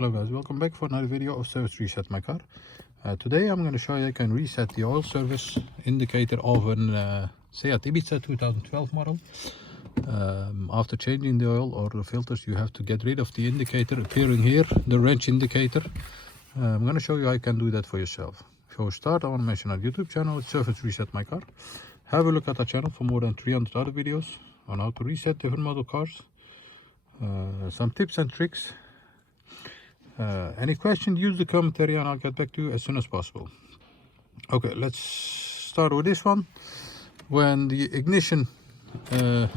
Hello guys, welcome back for another video of Service Reset My Car. Today I'm going to show you I can reset the oil service indicator of an Seat Ibiza 2012 model. After changing the oil or the filters, you have to get rid of the indicator appearing here, the wrench indicator. I'm going to show you how you can do that for yourself. Before we start, I want to mention our YouTube channel, it's Service Reset My Car. Have a look at our channel for more than 300 other videos on how to reset different model cars. Some tips and tricks. Any question, use the commentary and I'll get back to you as soon as possible. Okay, let's start with this one. When the ignition, the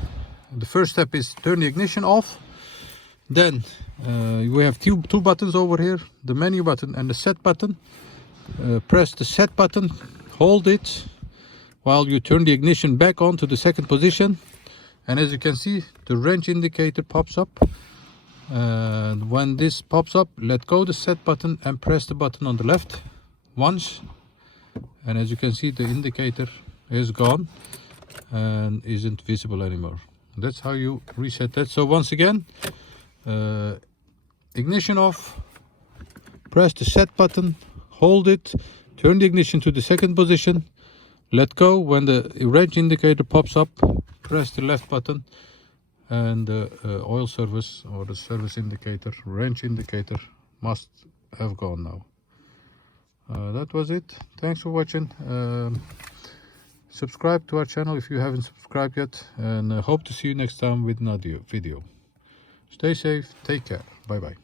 first step is turn the ignition off. Then we have two buttons over here, the menu button and the set button. Press the set button, hold it while you turn the ignition back on to the second position. And as you can see, the wrench indicator pops up. When this pops up, let go the set button and press the button on the left once. And as you can see, the indicator is gone and isn't visible anymore. That's how you reset that. So once again, ignition off, press the set button, hold it, turn the ignition to the second position, let go. When the wrench indicator pops up, press the left button, and the oil service or the service indicator, wrench indicator, must have gone now. That was it. Thanks for watching. Subscribe to our channel if you haven't subscribed yet, and hope to see you next time with another video. Stay safe, take care, bye bye.